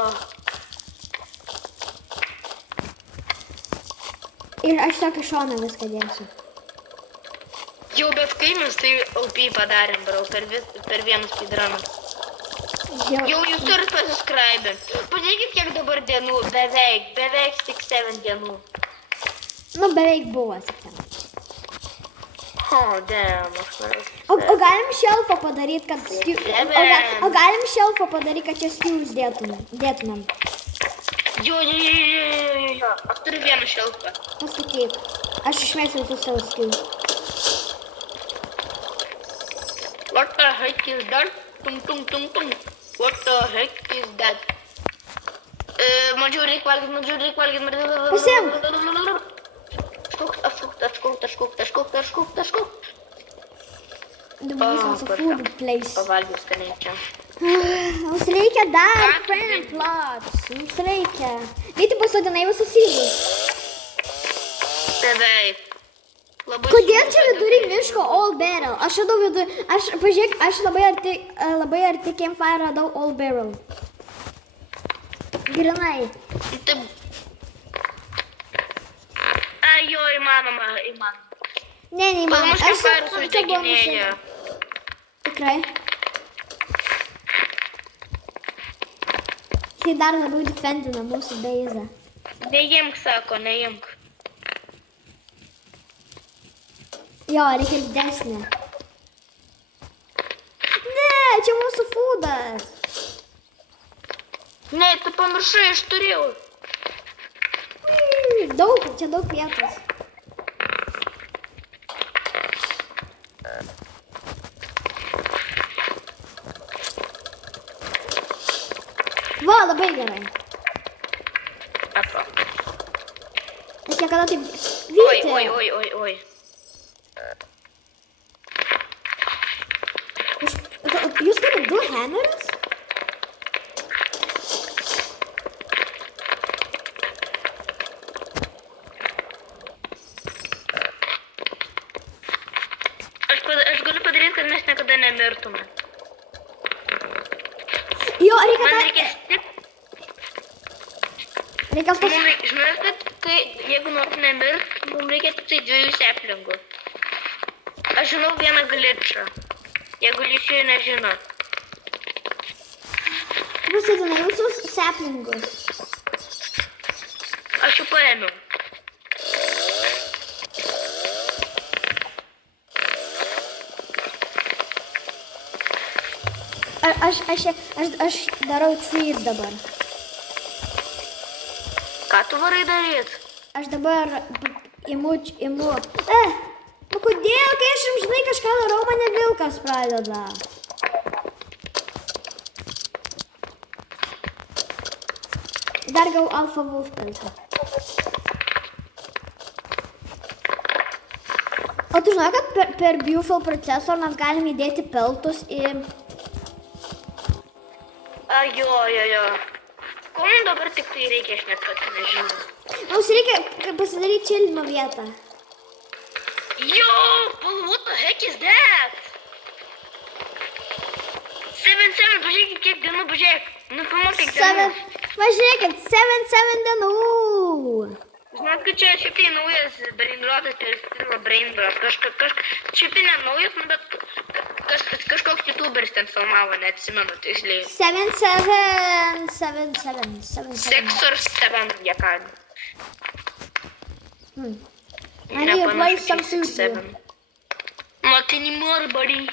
Ir aš tokį šoną viską dėsiu. Jau bet kai mes tai OP padarėm, bro, per vieną speedruną. Jau jūs turit pasiskraibę. Pažiūrėkit, kiek dabar dienų. Beveik tik 7 dienų. Nu, beveik buvo 7. Oh, damn, aš noriu. O galim šelfą padaryti, kad... O galim šelfą padaryti, kad čia stews dėtumėm. Jo. Aš turiu vieną šelfą. Pasakyk. Aš išmėsiu visus savo stews. What the heck is that? Tung. What the heck is that? Mažiau reik valgyt. Pasiimk. Taškuk. Dabar visą food place. Pavalgiau skaniai čia. Mums reikia dar friend plots. Mums reikia. Vyti pasodinai visus įvus. Beveik. Kodėl čia vidury miško Old Barrel? Aš radau vidury... Pažiūrėk, aš labai arti campfire radau Old Barrel. Grinai. Taip. Jo, įmanoma. Ne, neįmanoma. Aš campfire suždeginėju. Tikrai. Tai dar labiau defendina mūsų beizą. Neimk, sako, neimk. Jo, reikia didesnė. Ne, čia mūsų fūdas. Ne, tu pamiršai, aš turėjau. Daug, čia daug vietos. Va, labai gerai. Apo. Aš niekada taip Oi, vyti. oi. Jūs turite 2 hammerius? Aš galiu padaryti, kad mes niekada nemirtume. Jo, reikia Man tą... reikės tik, Reikia pas... žinai, kad jeigu norim nemirt, mums reikia tik tai 2 seplingų. Aš žinau vieną glitchą, jeigu jūs jų nežinot. Pasėdina jūsų saplingus. Aš jų paėmiau. Aš darau trees dabar. Ką tu varai daryt? Aš dabar imu... Nu kodėl, kai aš jums žinai kažką darau, mane vilkas pradeda. Dar gau alfa wolf peltą. O tu žinai, kad per Bufel procesor mes galim įdėti peltus į... Jo. Ko mums dabar tik tai reikia, aš net pats nežinau. Mums reikia pasidaryti čilimo vietą. Yo, what the heck is that? 7, pažiūrėkit, kiek dienų, pažiūrėk. Nufilmuok kiek dienų. Važiuokit, 7 dienų. Žinot, kad čia šiaip tai naujas brainrotas per stilą brainrot. Šiaip tai ne naujas, nu, bet kažkoks youtuberis ten filmavo, neatsimenu tiksliai. 7. 6 or 7, jie ką. I need to play some food. Not anymore, buddy.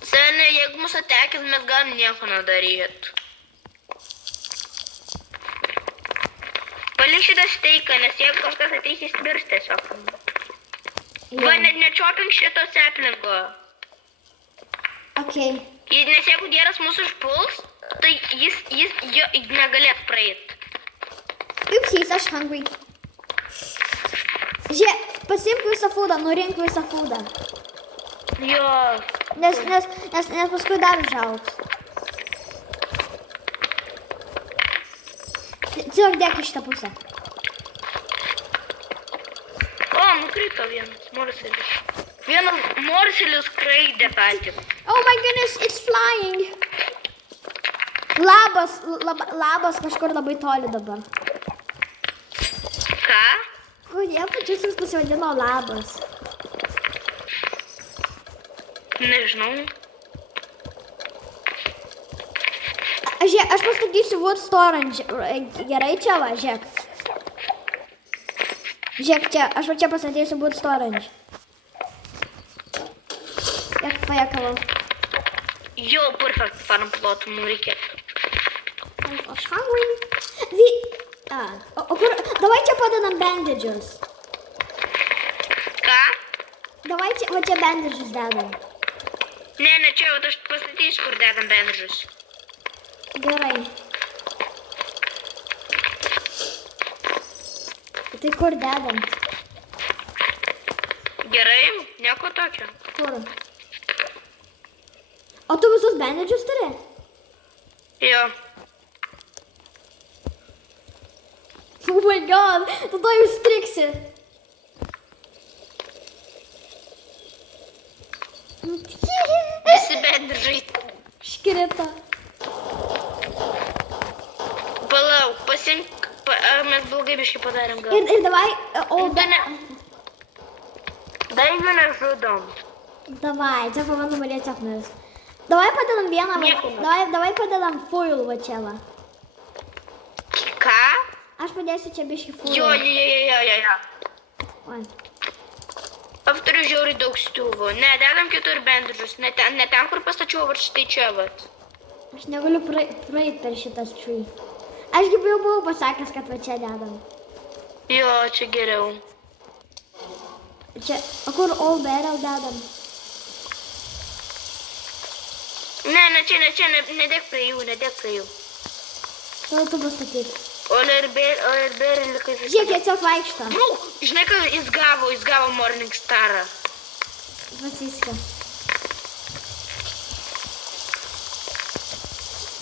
7, jeigu mus atekės, mes galim nieko nedaryt. Palik šitą steiką, nes jeigu kažkas ateis, jis mirs tiesiog. Va, net nečiopink šito seplingo. Okay. Nes jeigu dieras mūsų užpuls, tai jis negalės praeit. Oopsies, aš hungry. Žiūrėk, pasimk visą foodą, nurink visą foodą. Jo. Nes paskui dar užaugs. Tiesiog dėk į šitą pusę. O, nukrito vienas morselis. Vienas morselis skraidė patį. Oh my goodness, it's flying. Labas kažkur labai toli dabar. Ką? Kodėl pačius jums pasivadino labas? Nežinau. Žiūrėk, aš pastatysiu wood storage. Gerai čia va, žiūrėk. Žiūrėk čia, aš va čia pastatysiu wood storage. Žiūrėk, pajakalau. Jo, perfect farm plot, mums reikia. Aš hungry. O kur, davai čia padedam bandages. Ką? Davai čia, va čia bandages dedam. Ne, čia, aš pastatysiu, kur dedam bandažus. Gerai. Tai kur dedam? Gerai, nieko tokio. Kur? O tu visus bandages turi? Jo. Oh my god, tada jūs striksi. Visi bandažai. Škrita. Palauk, pasink, mes blogai biškai padarėm gal. Ir davai, Dar jų nežudom. Davai, čia pabandom malėti apnus. Davai padedam vieną, Nieko. davai padedam foil va čia va. Aš padėsiu čia biškį fūrą. Jo. Oi. Aš turiu žiauriai daug stiuvų. Ne, dedam kitur bendrus. Ne ten, kur pastačiau, va štai čia, vat. Aš negaliu praeiti per šitas tree. Ašgi jau buvau pasakęs, kad va čia dedam. Jo, čia geriau. Čia, o kur all barrel dedam? Ne, čia, nedėk prie jų. Tada tu pastatyk. O ir berelį, kaip Žiūrėk, jie tiesiog vaikšto. Žinai, kad jis gavo Morning Starą. Pasiska.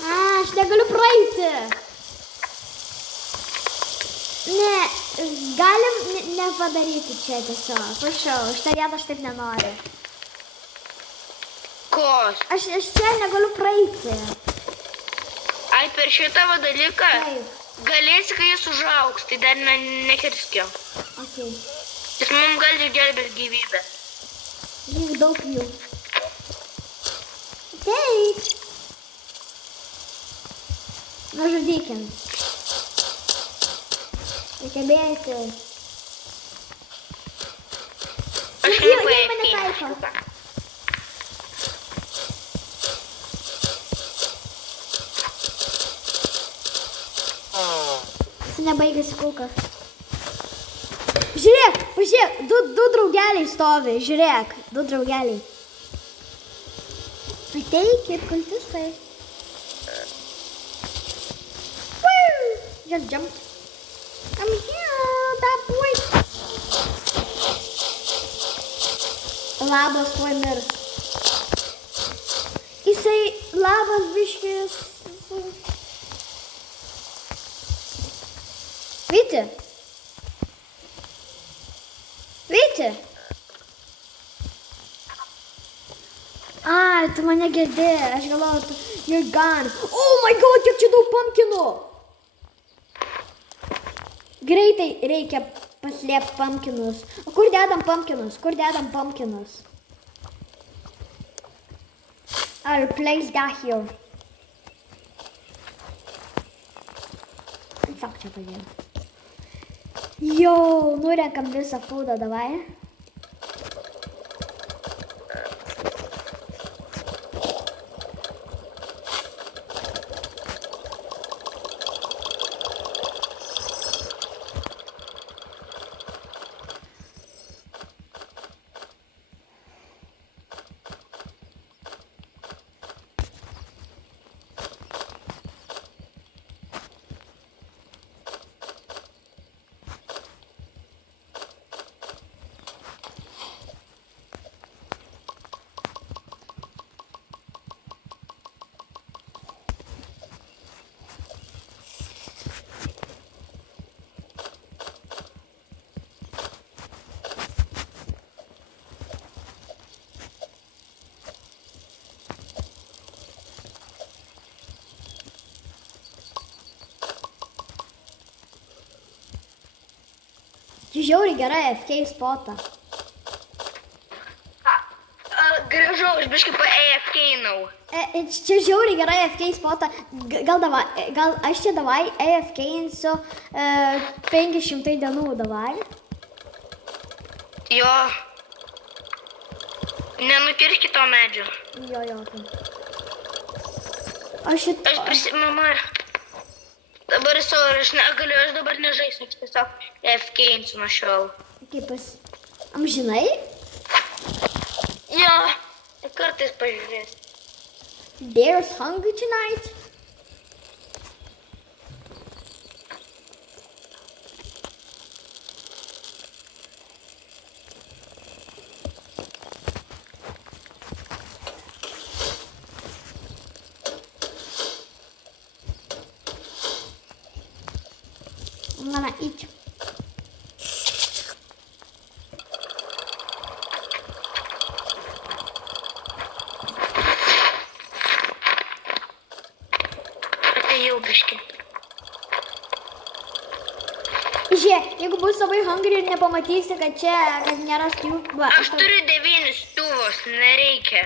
Aš negaliu praeiti. Ne, galim nepadaryti čia tiesiog. Prašau, šitą vietą aš taip nenoriu. Kos? Aš čia negaliu praeiti. Ai, per šitą dalyką Taip. galėsi, kai jis užaugs, tai dar nekirskio. Okay. Jis mums gali gelbėti gyvybę. Žiūrėk, daug jų. Taip. Nužudykim. Reikia bėgti. Aš Jie mane nepajėgsiu. taiko. Jis nebaigėsi kulka. Žiūrėk, pažiūrėk, du draugeliai stovi, žiūrėk, du draugeliai. Ateikit, kultistai. Woo! Just jumped. I'm here, that boy. Labas tuoj mirs. Jisai labas biškis. Vyti. Vyti. Ai, tu mane girdi, aš galvoju, you're gone. Oh my god, kiek čia daug pumpkinų. Greitai reikia paslėpti pumpkinus. O kur dedam pumpkinus? I'll place that here. Sak čia padėjau. Jau, nurenkam visą foodą, davai. Čia žiauriai gera AFK spotą. Grįžau, aš biškai pa AFK-nau. Čia žiauriai gera AFK spotą. Gal aš čia davai AFK-insiu 500 dienų davai? Jo. Nenukirskit to medžio. Jo, tai. Aš Mama. Dabar aš negaliu, aš dabar nežaisiu, aš tiesiog AFK-insiu nuo šiol. Kaip amžinai? Jo, kartais pažiūrės. There's hungry tonight. I'm gonna eat. Atėjau biškai. Žiūrėk, jeigu bus labai hungry ir nepamatysi, kad čia, kad nėra stiūkų. Aš turiu 9 stuvos, nereikia.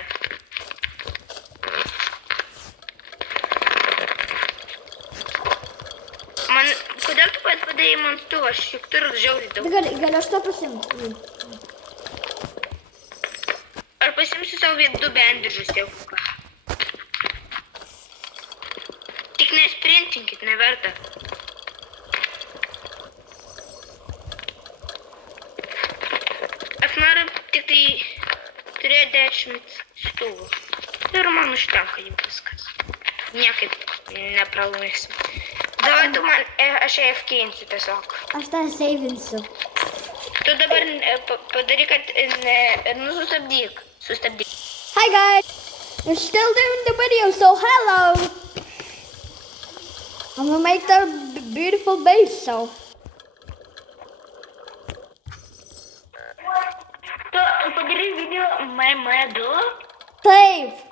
Kodėl tu man stu, aš juk turiu žiauriai Tai daug. galiu aš to pasimti. Ar pasimsiu savo 2 bendrižus jau? Tik nesprintinkit, neverta. Aš noriu tik tai turėti 10 stuvų. Ir man užtenka jau viskas. Niekaip nepralaimėsim. Davai tu man, aš AFK-insiu tiesiog. Aš tą seivinsiu. Tu dabar padaryk, kad sustabdyk. Sustabdyk. Hi guys! We're still doing the video, so hello! I'm gonna make the beautiful base, so. Tu padaryk video MM2. Taip!